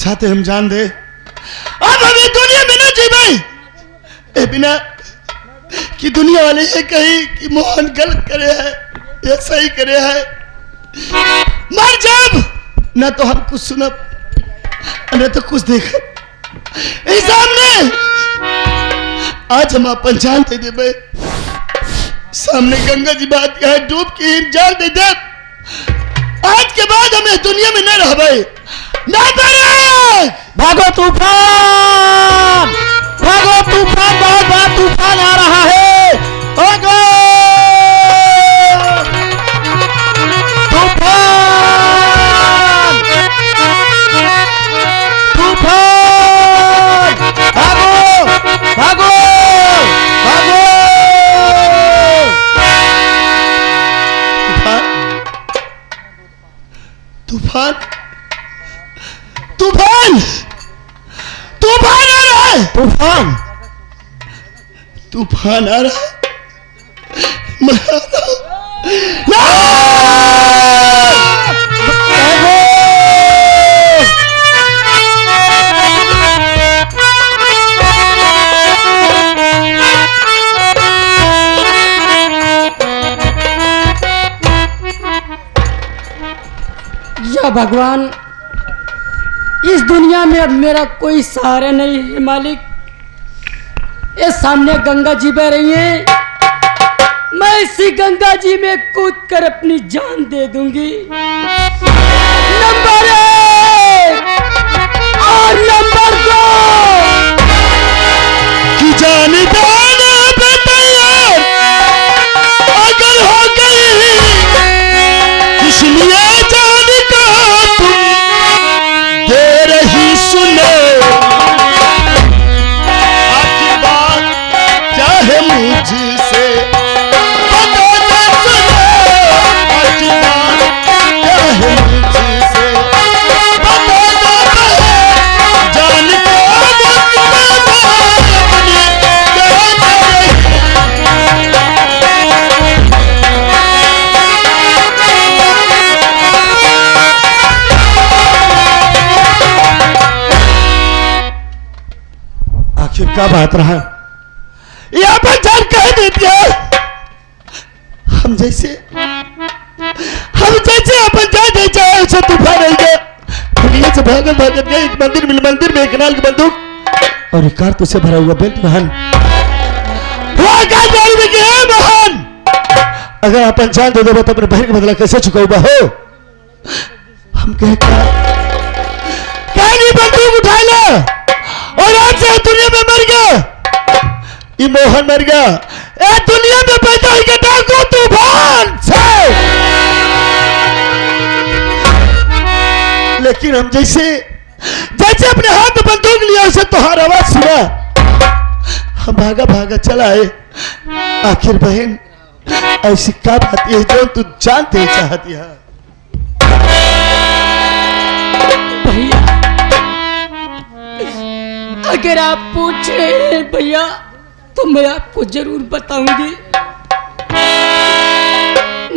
चाहते हम जान दे अब हम इस दुनिया में ना जी भाई ए बिना कि दुनिया वाले ये कही कि मोहन गलत करे है या सही करे है। मर जब ना तो हम कुछ सुनब न तो कुछ देखब इस सामने आज हम अपन जान दे दे भाई सामने गंगा जी बात का है डूब के जान दे दे। आज के बाद हमें दुनिया में न रह भाई ना करे। भागो तूफान, भागो तूफान, बहुत बड़ा तूफान आ रहा है। भागो तूफान, तूफान, भागो भागो भागो। तूफान तूफान तूफान आ रहा है। तूफान तूफान आ रहा है। मैं आ रहा हूं। या भगवान इस दुनिया में अब मेरा कोई सहारा नहीं है मालिक। ये सामने गंगा जी बह रही हैं, मैं इसी गंगा जी में कूद कर अपनी जान दे दूंगी। नंबर 1 और नंबर 2 कि जान देने पे तैयार अगर हो गई इसलिए जान का तुम दे रही सुनो। आखिर बात क्या है मुझसे बता दे सुनो। आखिर बात क्या है मुझसे बता दे जान को अपनी आखिर क्या बात रहा यहाँ पर जान कह देती है। हम जैसे अपन जान दे जाए उसे तूफान आई गया दुनिया से भागत गए एक मंदिर में एक नाल की बंदूक और एक कारतूस से भरा हुआ बेल्ट महान महान। अगर अपन जान दे दो तो अपने बहन का बदला कैसे चुकाऊंगा हो। हम कह नहीं बंदूक उठा लो और आज से दुनिया में मर गया ये मोहन मर गया। ए दुनिया में पैदा ही डाको तूफान से। लेकिन हम जैसे अपने हाथ में बंदूक लिया उसे तुहार आवाज सुना हम भागा चला है। आखिर बहन ऐसी क्या बात है जो तू जानते चाहती है। भैया अगर आप पूछ रहे हैं भैया तो मैं आपको जरूर बताऊंगी।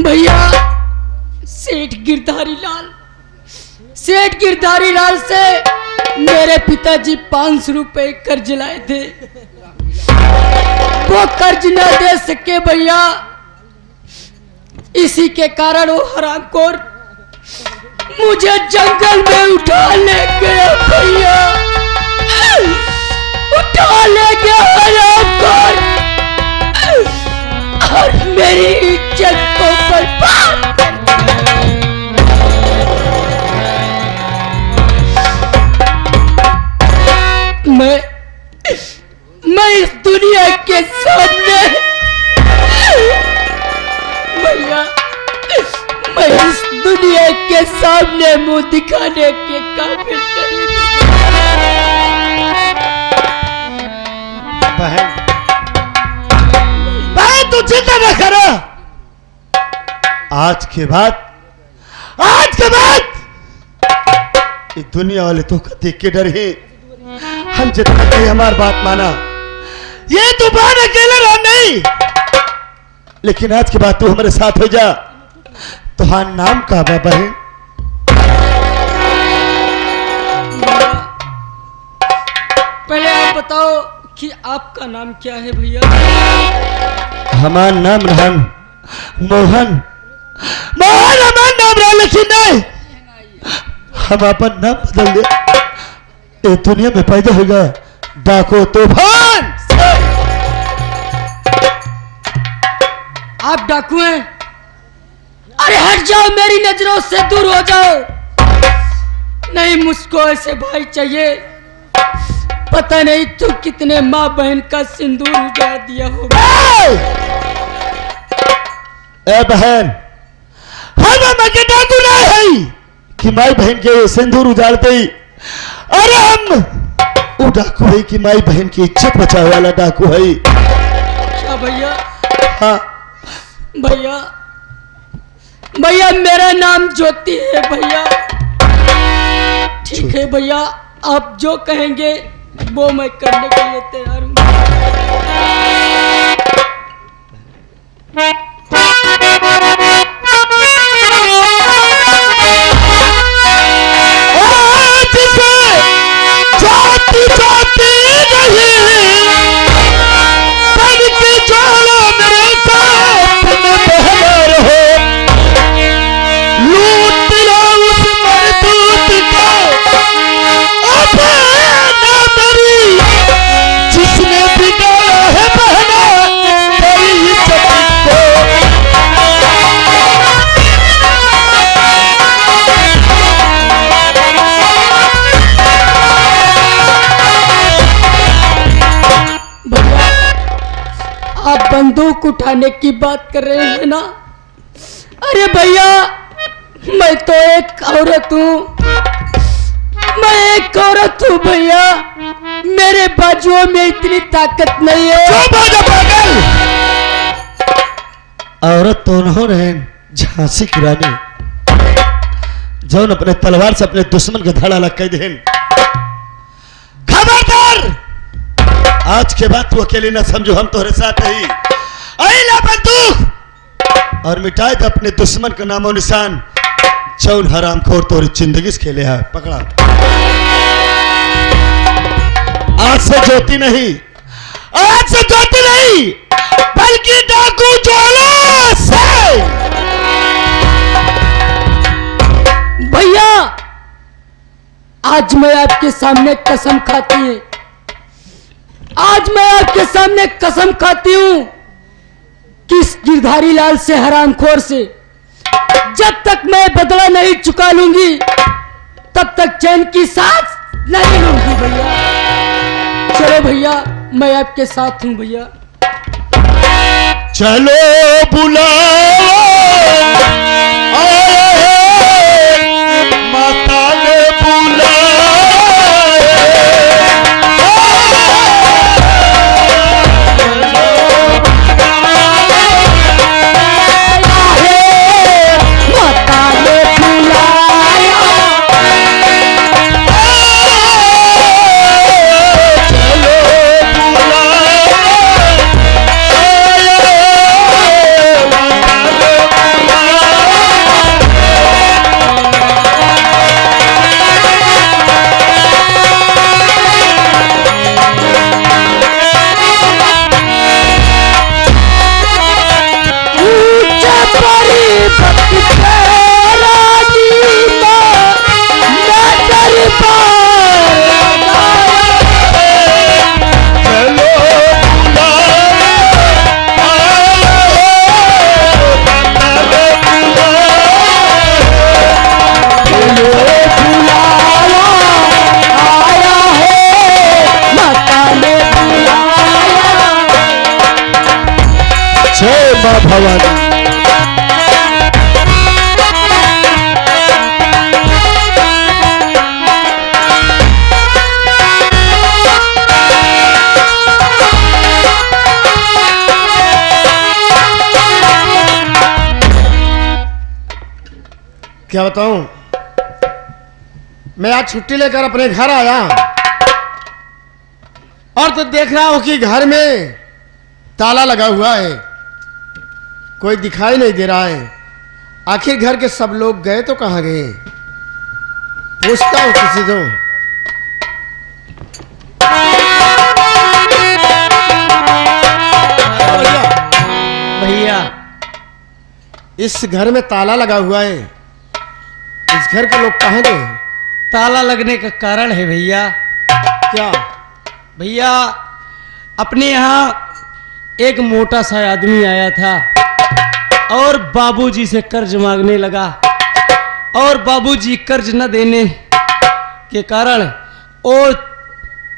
भैया सेठ गिरधारी लाल से मेरे पिताजी 500 रुपए कर्ज लाए थे। वो कर्ज न दे सके भैया, इसी के कारण वो हरामखोर मुझे जंगल में उठा ले गया भैया, उठा ले गया हरामखोर और मेरी इज्जत को बर्बाद कर दिया। मैं इस दुनिया के सामने भैया मैं इस दुनिया के सामने मुंह दिखाने के काबिल नहीं। बहन तू चिंता न करो। आज के बाद इस दुनिया वाले तो देख के डर ही हम जितना कहीं हमारी बात माना। ये तूफान अकेला रहा नहीं, लेकिन आज के बाद तू हमारे साथ हो जा। तुहार नाम का बहन बताओ कि आपका नाम क्या है भैया? हमारा नाम रहन मोहन। मोहन हमारा नाम रहा, लेकिन नहीं, हम अपन नाम बदल दे। ये दुनिया में पैदा होगा डाको तूफान। आप डाकू हैं? अरे हट जाओ, मेरी नजरों से दूर हो जाओ। नहीं, मुझको ऐसे भाई चाहिए। पता नहीं तू कितने माँ बहन का सिंदूर उजाड़ दिया होगा। ए बहन, हम के डाकू नहीं है कि माई बहन के सिंदूर उजाड़ते ही। अरे हम वो डाकू है कि माई बहन की इज्जत बचाने वाला डाकू है। क्या भैया? हाँ भैया, भैया मेरा नाम ज्योति है भैया। ठीक है भैया, आप जो कहेंगे वो मैं करने के लिए तैयार हूँ। आज से जाती जाती नहीं, तन की ज्वाला मेरे साथ में बहना रहो। लूट लो उस मरदूत को अपना मेरी, जिसने बिगाड़ा है बहना तेरी इज्जत को। भैया, आप बंदूक उठाने की बात कर रहे हैं ना? अरे भैया, मैं तो एक औरत हूँ, मैं एक औरत हूँ भैया। मेरे बाजुओं में इतनी ताकत नहीं है। चुप हो जा पागल। औरत तो उन्होंने झांसी की रानी, जौन अपने तलवार से अपने दुश्मन के धड़ा लग कह देन। खबरदार, आज के बाद तू अकेले न समझो, हम तुम्हारे साथ ही। अइला बंदूक और मिटाए दे अपने दुश्मन का नामो निशान, जौन हरामखोर तोरी जिंदगी से खेले है। पकड़ा, आज से ज्योति नहीं, आज से ज्योति नहीं, बल्कि डाकू ज्वाला से। भैया, आज मैं आपके सामने कसम खाती हूँ, आज मैं आपके सामने कसम खाती हूँ कि इस गिरधारी लाल से, हरामखोर से, जब तक मैं बदला नहीं चुका लूंगी तब तक चैन की सांस नहीं लूंगी भैया। चलो भैया, मैं आपके साथ हूँ भैया। चलो बुलाओ माता ने भवानी। क्या बताऊं, मैं आज छुट्टी लेकर अपने घर आया और तो देख रहा हूं कि घर में ताला लगा हुआ है, कोई दिखाई नहीं दे रहा है। आखिर घर के सब लोग गए तो कहाँ गए? पूछता हूं किसी से। इस घर में ताला लगा हुआ है, इस घर के लोग कहाँ गए? ताला लगने का कारण है भैया, क्या? भैया अपने यहाँ एक मोटा सा आदमी आया था और बाबूजी से कर्ज मांगने लगा, और बाबूजी कर्ज न देने के कारण और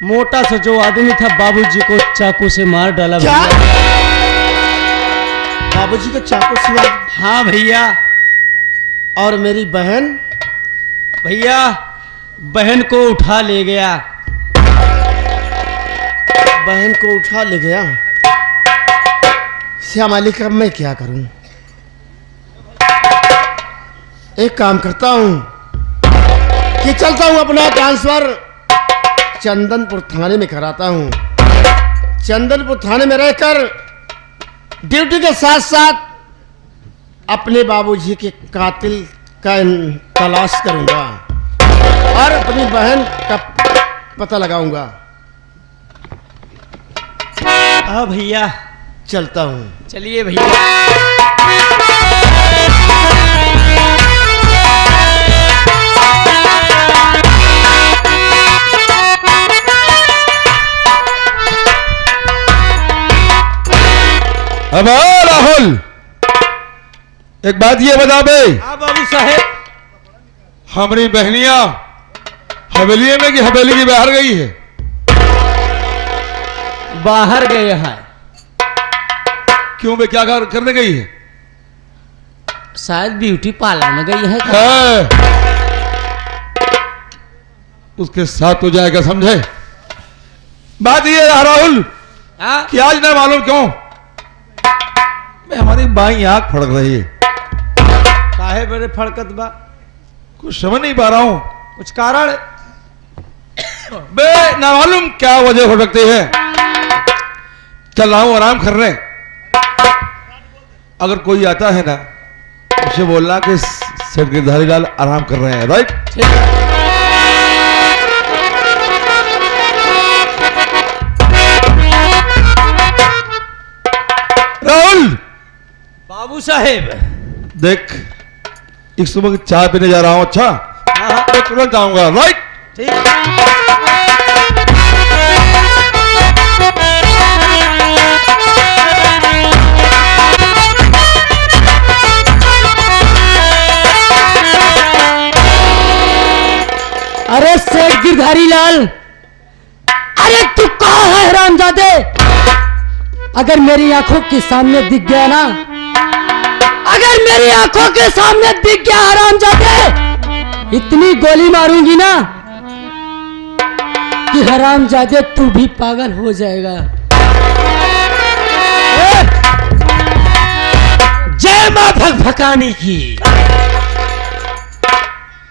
मोटा सा जो आदमी था बाबूजी को चाकू से मार डाला। क्या? भैया बाबूजी को चाकू से मार? हाँ भैया। और मेरी बहन? भैया बहन को उठा ले गया। बहन को उठा ले गया? श्याम मालिक अब मैं क्या करूं? एक काम करता हूं कि चलता हूं अपना ट्रांसफर चंदनपुर थाने में कराता हूं। चंदनपुर थाने में रहकर ड्यूटी के साथ साथ अपने बाबूजी के कातिल का तलाश करूंगा और अपनी बहन का पता लगाऊंगा। हाँ भैया चलता हूं। चलिए भैया। अब राहुल, एक बात ये बता बे, हाँ बाबू साहेब। हमारी बहनिया हवेली में कि हवेली की बाहर गई है? बाहर गए हैं। क्यों बे, क्या करने गई है? शायद ब्यूटी पार्लर में गई है। है। उसके साथ हो जाएगा, समझे? बात ये रहा राहुल कि आज न मालूम क्यों मैं हमारी बाई आंख फड़क रही है। काहे बड़े फड़कत बा? कुछ समझ नहीं पा रहा हूं। कुछ कारण? बे ना मालूम क्या वजह हो सकती है। चल रहा हूं आराम करने। अगर कोई आता है ना उसे बोलना कि सेठ गिरधारी लाल आराम कर रहे हैं। राइट? ठीक है। राहुल बाबू साहेब देख, एक सुबह की चाय पीने जा रहा हूं। अच्छा मैं तुरंत आऊंगा। राइट? ठीक है। अरे सेठ गिरधारी लाल, अरे तू कहाँ है हरामजादे? अगर मेरी आंखों के सामने दिख गया ना, अगर मेरी आंखों के सामने दिख गया हरामजादे, इतनी गोली मारूंगी ना कि हरामजादे तू भी पागल हो जाएगा। जय मां भगभकानी की।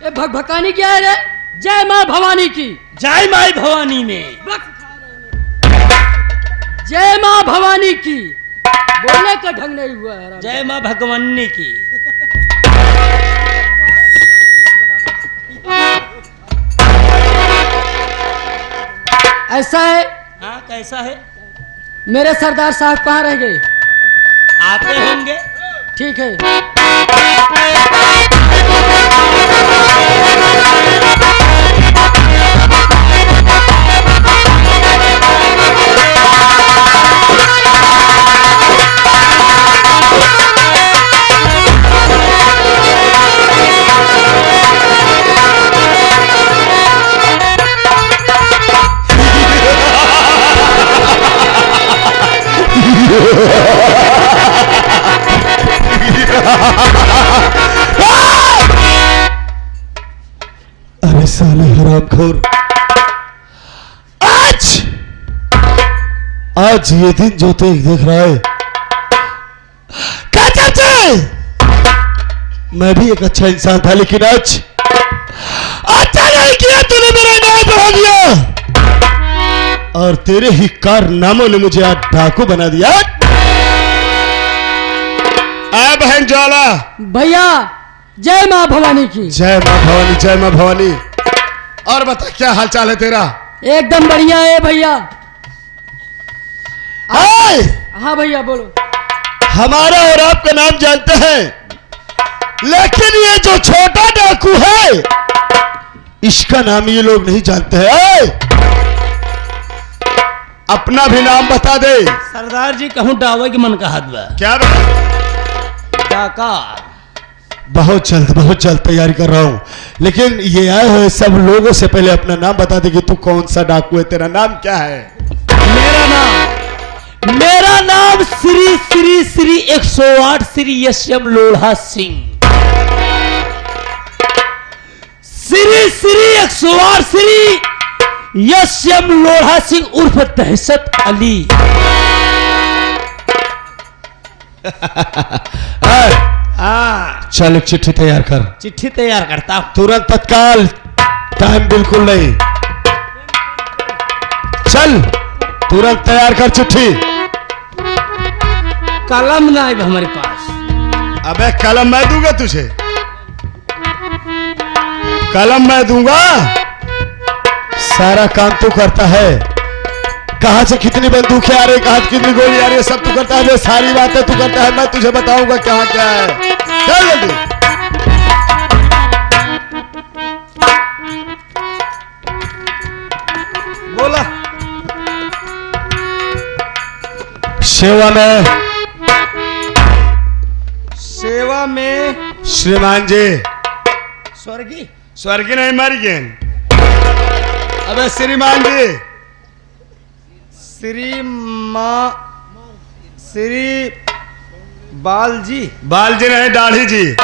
ये भगभकानी क्या है रे? जय मां भवानी की। जय मां भवानी में जय मां भवानी की बोलने का ढंग नहीं हुआ है। जय मां भगवानी की। ऐसा है? हाँ कैसा है? मेरे सरदार साहब कहाँ रह गए? आते होंगे। ठीक है। अरे साले हरामखोर, आज ये दिन जो तू देख रहा है, क्या चाहते? मैं भी एक अच्छा इंसान था, लेकिन आज अच्छा नहीं किया तूने, मेरा न्याय बढ़ा दिया और तेरे ही कारनामों ने मुझे आज डाकू बना दिया। आ बहन ज्वाला। भैया जय मां भवानी की। जय मां भवानी, जय मां भवानी। और बता क्या हाल चाल है तेरा? एकदम बढ़िया है भैया। हाय, हाँ भैया बोलो। हमारा और आपका नाम जानते हैं? लेकिन ये जो छोटा डाकू है इसका नाम ये लोग नहीं जानते हैं। अपना भी नाम बता दे। सरदार जी कहूँ डावे के मन का हाथ बा। क्या डाका। बहुत जल्द तैयारी कर रहा हूँ, लेकिन ये आए हुए सब लोगों से पहले अपना नाम बता दे कि तू कौन सा डाकू है, तेरा नाम क्या है? मेरा नाम श्री 108 श्री यशम लोढ़ा सिंह। श्री 108 श्री यशम लोढ़ा सिंह उर्फ दहशत अली। चल एक चिट्ठी तैयार कर। चिट्ठी तैयार करता हूं। तुरंत तत्काल, टाइम बिल्कुल नहीं। चल तुरंत तैयार कर चिट्ठी। कलम ना है हमारे पास। अबे कलम मैं दूंगा तुझे, कलम मैं दूंगा। सारा काम तू करता है। कहां से कितनी बंदूकें आ रही, कहां से कितनी गोली आ रही है, सब तू करता है। सारी बातें तू करता है, मैं तुझे बताऊंगा कहां क्या है। चल जल्दी। बोला। सेवा में श्रीमान जी। स्वर्गीय नहीं मर गए। अबे श्रीमान जी। श्री बालजी नहीं, दाढ़ी जी।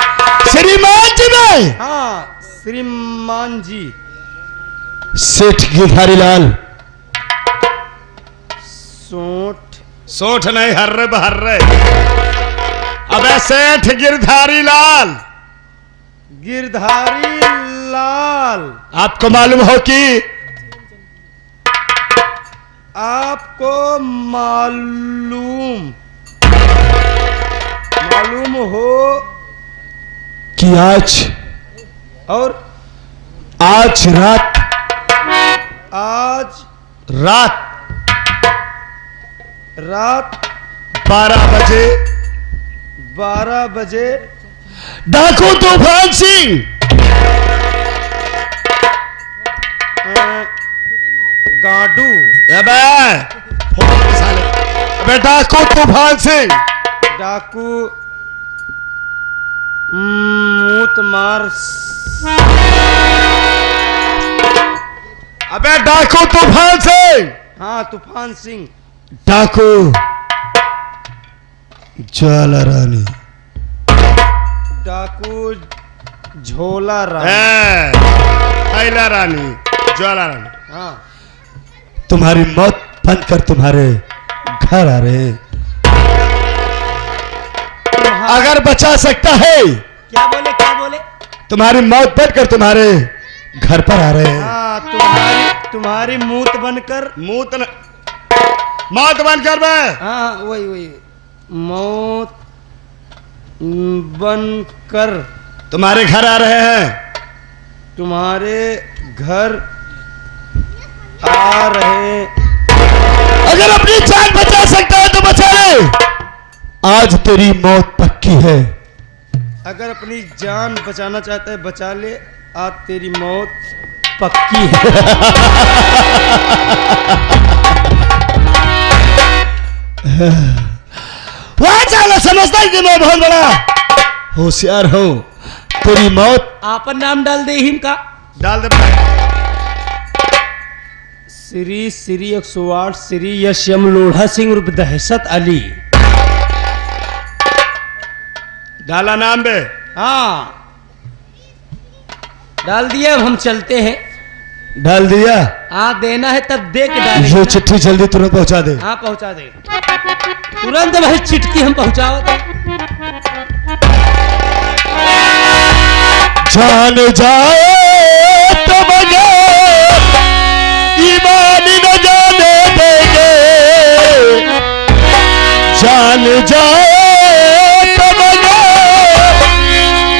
श्रीमान जी नहीं। हाँ श्रीमान जी। सेठ गिरधारी लाल। सोठ नहीं, हर्रे। अबे सेठ गिरधारी लाल। आपको मालूम हो कि आज रात 12 बजे डाकू तूफान सिंह गाडू। अबे डाकू तूफान सिंह। डाकू मूत मार। अबे डाकू तूफान सिंह। हाँ तूफान सिंह। डाकू ज्वाला रानी। डाकू झोला रानी ज्वाला रानी। हाँ तुम्हारी मौत बनकर तुम्हारे घर आ रहे हैं। अगर बचा सकता है। क्या बोले? तुम्हारी मौत बनकर तुम्हारे घर पर आ रहे हैं। हाँ तुम्हारी मूत बनकर। मौत बनकर मैं। हाँ वही मौत बनकर तुम्हारे घर आ रहे हैं। तुम्हारे घर आ रहे। अगर अपनी जान बचा सकता है तो बचा ले। आज तेरी मौत पक्की है। अगर अपनी जान बचाना चाहता है बचा ले, आज तेरी मौत पक्की है। वहां चला, समझता है कि मैं बहुत बड़ा होशियार हूं। तेरी मौत। आपन नाम डाल दे हिम का। डाल दे। श्री 108 श्री यशम लोढ़ा सिंह उर्फ दहशत अली। डाला नाम बे। हाँ डाल दिया। हम चलते हैं। डाल दिया। हाँ देना है तब दे के डालेंगे। ये चिट्ठी जल्दी तुरंत पहुंचा दे। हाँ पहुंचा दे तुरंत। भाई चिट्ठी हम पहुंचाओ। जान जाए तो मगे ईमान न जाने देंगे। जान जाए तो मगे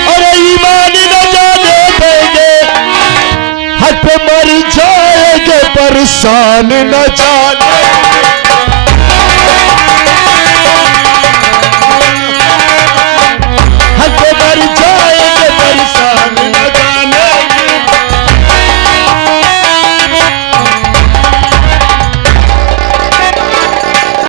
और ईमान न जाने देंगे। हक मर जाएंगे परेशान न जाने।